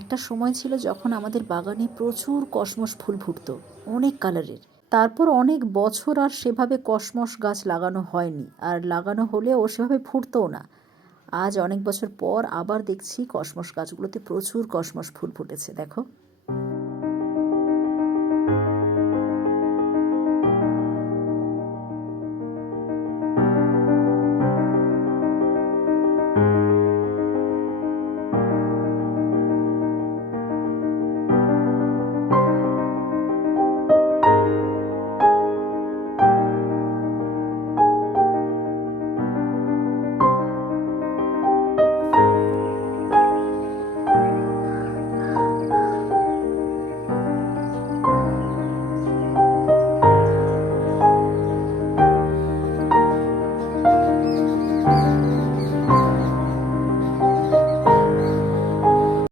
একটা সময় ছিল যখন আমাদের বাগানে প্রচুর কসমস ফুল ফুটতো, অনেক কালারের। তারপর অনেক বছর আর সেভাবে কসমস গাছ লাগানো হয়নি, আর লাগানো হলেও সেভাবে ফুটতোও না। আজ অনেক বছর পর আবার দেখছি কসমস গাছগুলোতে প্রচুর কসমস ফুল ফুটেছে, দেখো।